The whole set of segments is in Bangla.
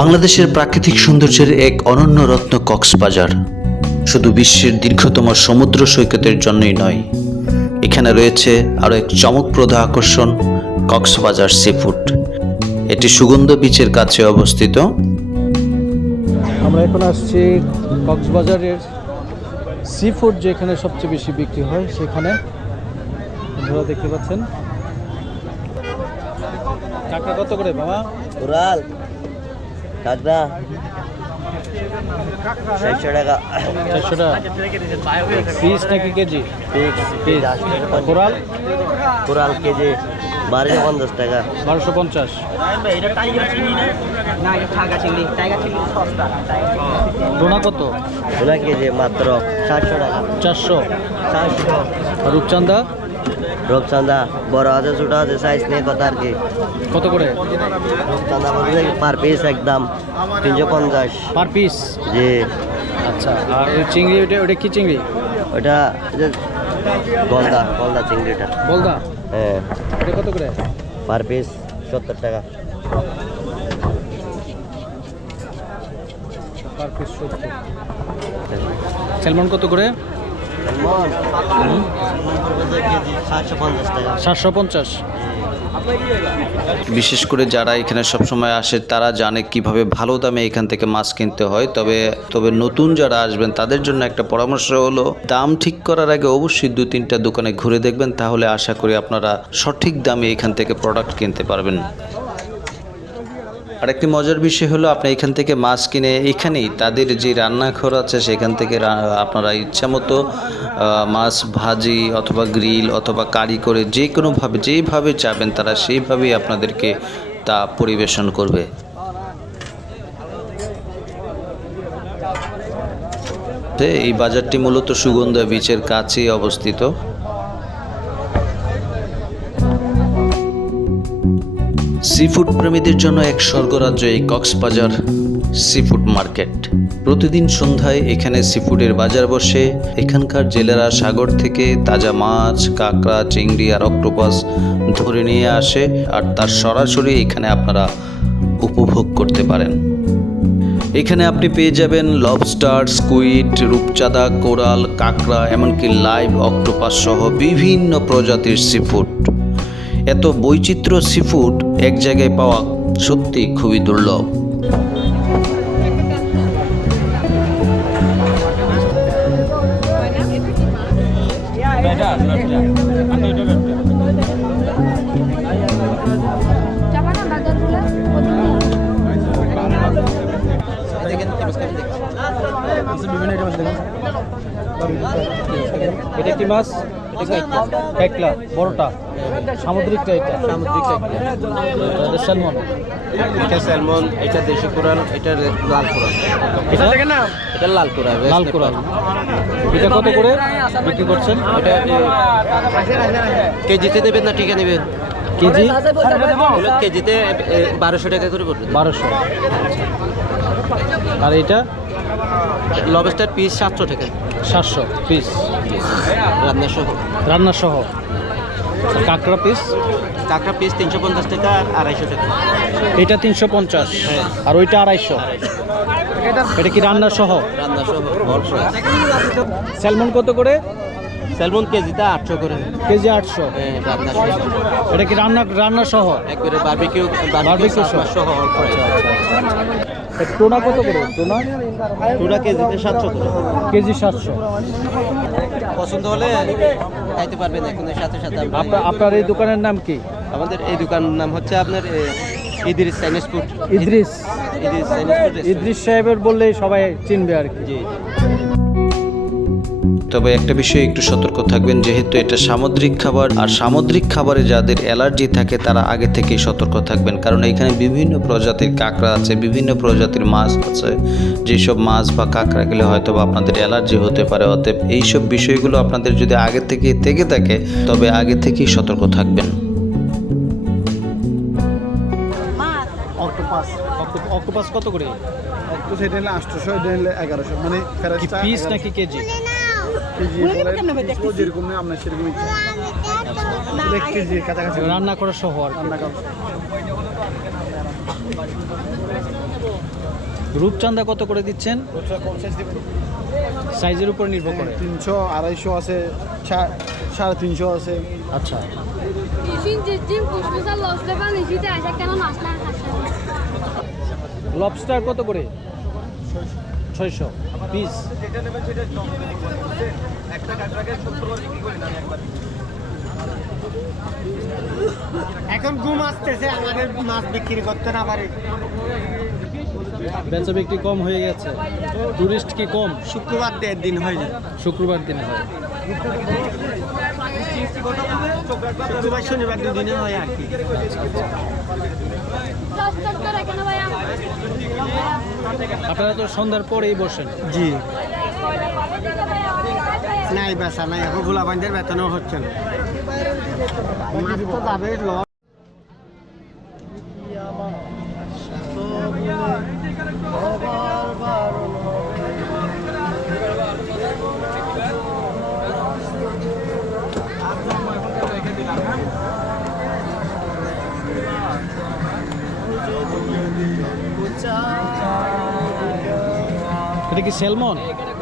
বাংলাদেশের প্রাকৃতিক সৌন্দর্যের এক অনন্য রত্ন কক্সবাজার। শুধু বিশ্বের দীর্ঘতম সমুদ্র সৈকতের জন্যই নয় এখানে রয়েছে আরও এক চমকপ্রদ আকর্ষণ কক্সবাজার সিফুড এটি সুগন্ধ বিচের কাছে অবস্থিত। আমরা এখন আসছি কক্সবাজারের সি ফুড যেখানে সবচেয়ে বেশি বিক্রি হয় সেখানে। আপনারা দেখতে পাচ্ছেন। কাঁকড়া কত করে বাবা? উড়াল। কাকড়া। চারশো টাকা। চারশো টাকা। পিস নাকি কেজি? কোরাল? কোরাল কেজি বারোশো পঞ্চাশ টাকা। বারোশো পঞ্চাশ। কত? কেজি মাত্র টাকা। চারশো। চারশো। রূপচান্দা রূপচান্দা বড় আছে ছোটো আছে সাইজ নিয়ে কথা আর কি। কত করে? রূপচান্দা বলতে পার পিস একদম তিনশো পঞ্চাশ। পার পিস জি। আচ্ছা আর ওই চিংড়ি ওটা ওটা কি চিংড়ি? ওটা গলদা গলদা চিংড়িটা। বলদা? হ্যাঁ। এটা কত করে? পার পিস সত্তর টাকা। পার পিস সত্তর। স্যালমন কত করে? বিশেষ করে যারা এখানে সবসময় আসে, তারা জানে কীভাবে ভালো দামে এখান থেকে মাছ কিনতে হয়। তবে তবে নতুন যারা আসবেন, তাদের জন্য একটা পরামর্শ হলো, দাম ঠিক করার আগে অবশ্যই দু তিনটা দোকানে ঘুরে দেখবেন। তাহলে আশা করি আপনারা সঠিক দামে এখান থেকে প্রোডাক্ট কিনতে পারবেন। আরেকটি মজার বিষয় হলো আপনি এখান থেকে মাছ কিনে এখানেই তাদের যে রান্নাঘর আছে, সেখান থেকে আপনারা ইচ্ছা মতো মাছ ভাজি অথবা গ্রিল অথবা কারি করে যে কোনোভাবে যেইভাবে চাবেন তারা সেইভাবেই আপনাদেরকে তা পরিবেশন করবে। এই বাজারটি মূলত সুগন্ধা বিচের কাছেই অবস্থিত। সিফুড প্রেমীদের জন্য এক স্বর্গরাজ্য এই কক্সবাজার সিফুড মার্কেট প্রতিদিন সন্ধ্যায় এখানে সিফুডের বাজার বসে। এখানকার জেলেরা সাগর থেকে তাজা মাছ, কাঁকড়া, চিংড়ি আর অক্টোপাস ধরে নিয়ে আসে আর তার সরাসরি এখানে আপনারা উপভোগ করতে পারেন। এখানে আপনি পেয়ে যাবেন লবস্টার স্কুইড রূপচাঁদা, কোরাল, কাঁকড়া, এমনকি লাইভ অক্টোপাস সহ বিভিন্ন প্রজাতির সিফুড এত বৈচিত্র্য সিফুড এক জায়গায় পাওয়া সত্যি খুবই দুর্লভ. এটা মাছ? বড়টা। সামুদ্রিকটা এটা। সামুদ্রিক এটা। স্যালমন এটা স্যালমন এটা দেশি কোরাল এটা লাল কোরাল। এটা? এটা লাল কোরাল লাল কোরাল। এটা কত করে বিক্রি করছেন? এটা কেজিতে দেবেন না টিকা নেবেন? কেজি? কেজিতে বারোশো টাকা করে পড়বে। বারোশো। আর এটা? লবস্টার পিস সাতশো টাকা। সাতশো পিস। রান্না সহ রান্না সহ কাঁকড়া পিস কাঁকড়া পিস তিনশো পঞ্চাশ টাকা আর আড়াইশো টাকা। এটা তিনশো পঞ্চাশ আর ওইটা আড়াইশো। এটা কি রান্না সহ রান্না সহ স্যালমন কত করে? স্যালমন কেজিতে আটশো করে। কেজি আটশো? হ্যাঁ, এটা কি রান্না রান্না সহ? একবারে বারবিকিউ বারবিকিউ সহ। সহ টোনা কত করে? টোনা? পুরা কেজিতে সাতশো করে। কেজি সাতশো। পছন্দ হলে খাইতে পারবেন এখন সাথে সাথে আপনার এই দোকানের নাম কি? আমাদের এই দোকানের নাম হচ্ছে আপনার Idris Chinese food. Idris. Idris Chinese food Idris সাহেবের বললেই সবাই চিনবে আর কি। জি। তবে একটা বিষয়ে একটু সতর্ক থাকবেন যেহেতু এটা সামুদ্রিক খাবার আর সামুদ্রিক খাবারে যাদের অ্যালার্জি থাকে তারা আগে থেকেই সতর্ক থাকবেন কারণ এখানে বিভিন্ন প্রজাতির কাঁকড়া আছে বিভিন্ন প্রজাতির মাছ আছে যেসব মাছ বা কাঁকড়া গেলে হয়তো বা আপনাদের অ্যালার্জি হতে পারে অতএব এইসব বিষয়গুলো আপনাদের যদি আগে থেকে থেকে থাকে তবে আগে থেকেই সতর্ক থাকবেন। অক্টোপাস অক্টোপাস কত করে? হলে আটশোশো এটা হলে এগারোশো মানে পিস নাকি কেজি? যেরকম নেই আপনার সেরকম রান্না করা সহ আর কি। রান্না করা রূপচাঁদা কত করে দিচ্ছেন? সাইজের উপর নির্ভর করে। তিনশো আড়াইশো আছে সা- সাড়ে তিনশো আছে। আচ্ছা। Şimdi ciddim kuşmuza losla ben করে এখন ঘুম আসতেছে আমাদের মাছ বিক্রি করতে না পারে। বেচা বিক্রি কম হয়ে গেছে। টুরিস্ট কি কম? শুক্রবার দেড় দিন হয় না। শুক্রবার দিনে হয়। শুক্রবার শনিবার দুদিনে হয় আর কি। আপনারা তো সন্ধ্যার পরেই বসেন। জি। নাই, বেচা নাই এখন গোলা বান্ধের বেতনও হচ্ছে না। মাছ তো যাবে এটা কি সেলমন?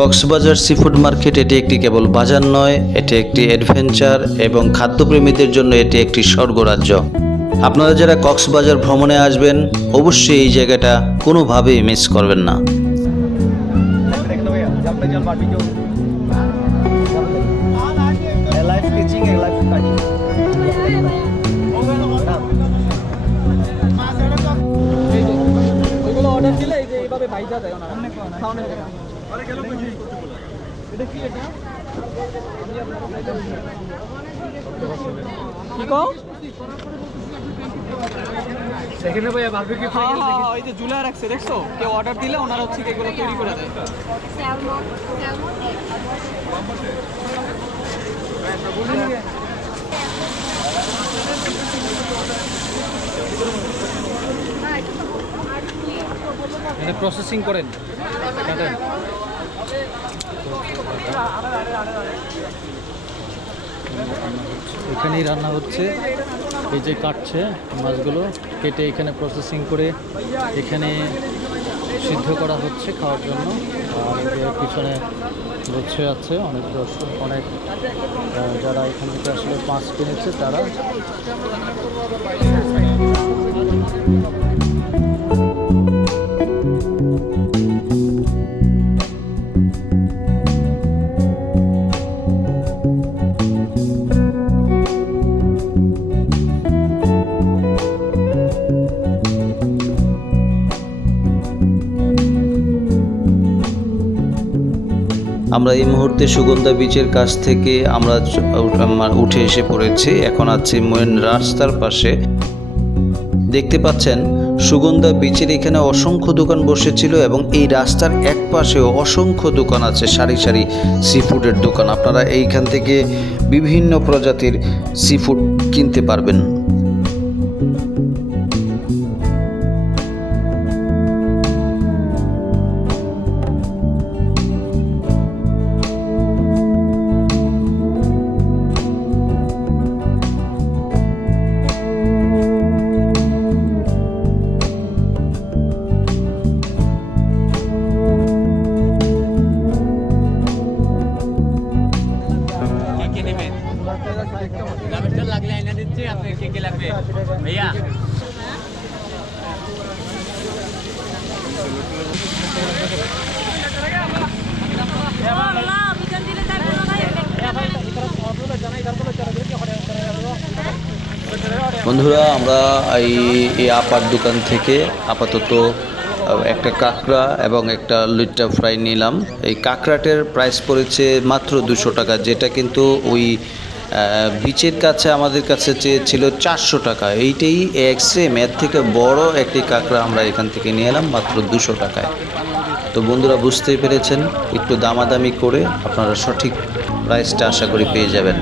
কক্সবাজার সিফুড মার্কেট এটি একটি কেবল বাজার নয়, এটি একটি অ্যাডভেঞ্চার এবং খাদ্যপ্রেমীদের জন্য এটি একটি স্বর্গরাজ্য। আপনারা যারা কক্সবাজার ভ্রমণে আসবেন, অবশ্যই এই জায়গাটা কোনোভাবেই মিস করবেন না। এইভাবে ভাইজা দেয় ওনারা খাওয়ানোর জন্য। এটা কি এটা? কি কও? হ্যাঁ, হ্যাঁ, হ্যাঁ, ওই যে ঝুলা রাখছে দেখছ কেউ অর্ডার দিলে ওনারা হচ্ছে কি এগুলো তৈরি করে দেয় স্যালমন এটা প্রসেসিং করেন। এখানেই রান্না হচ্ছে। এই যে কাটছে মাছগুলো, কেটে এখানে প্রসেসিং করে এখানে সিদ্ধ করা হচ্ছে খাওয়ার জন্য। আর পিছনে বসে আছে অনেক দর্শক, অনেক যারা এখান থেকে আসলে মাছ কিনেছে তারা। আমরা এই মুহূর্তে সুগন্ধা বিচের কাছ থেকে আমরা উঠে এসে পড়েছি। এখন আছি মেন রাস্তার পাশে। দেখতে পাচ্ছেন, সুগন্ধা বিচের এখানে অসংখ্য দোকান বসেছিল এবং এই রাস্তার এক পাশেও অসংখ্য দোকান আছে, সারি সারি সি ফুডের দোকান। আপনারা এইখান থেকে বিভিন্ন প্রজাতির সি ফুড কিনতে পারবেন। ভাইয়া বন্ধুরা, আমরা এই এই আপার দোকান থেকে আপাতত একটা কাঁকড়া এবং একটা লুইট্টা ফ্রাই নিলাম। এই কাঁকড়াটের প্রাইস পড়েছে মাত্র দুশো টাকা, যেটা কিন্তু ওই বিচের কাছে আমাদের কাছে চেয়েছিল চারশো টাকা। এইটাই এক্সরে এর থেকে বড় একটি কাঁকড়া আমরা এখান থেকে নিয়ে এলাম মাত্র দুশো টাকায়। তো বন্ধুরা, বুঝতেই পেরেছেন, একটু দামাদামি করে আপনারা সঠিক প্রাইসটা আশা করি পেয়ে যাবেন।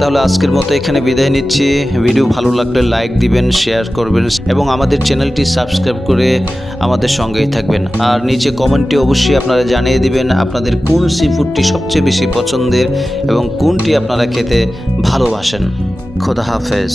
তাহলে আজকের মতো এখানে বিদায় নিচ্ছি। ভিডিও ভালো লাগলে লাইক দিবেন শেয়ার করবেন এবং আমাদের চ্যানেলটি সাবস্ক্রাইব করে আমাদের সঙ্গেই থাকবেন। আর নিচে কমেন্টটি অবশ্যই আপনারা জানিয়ে দিবেন আপনাদের কোন সি ফুডটি সবচেয়ে বেশি পছন্দের এবং কোনটি আপনারা খেতে ভালোবাসেন। খোদা হাফেজ।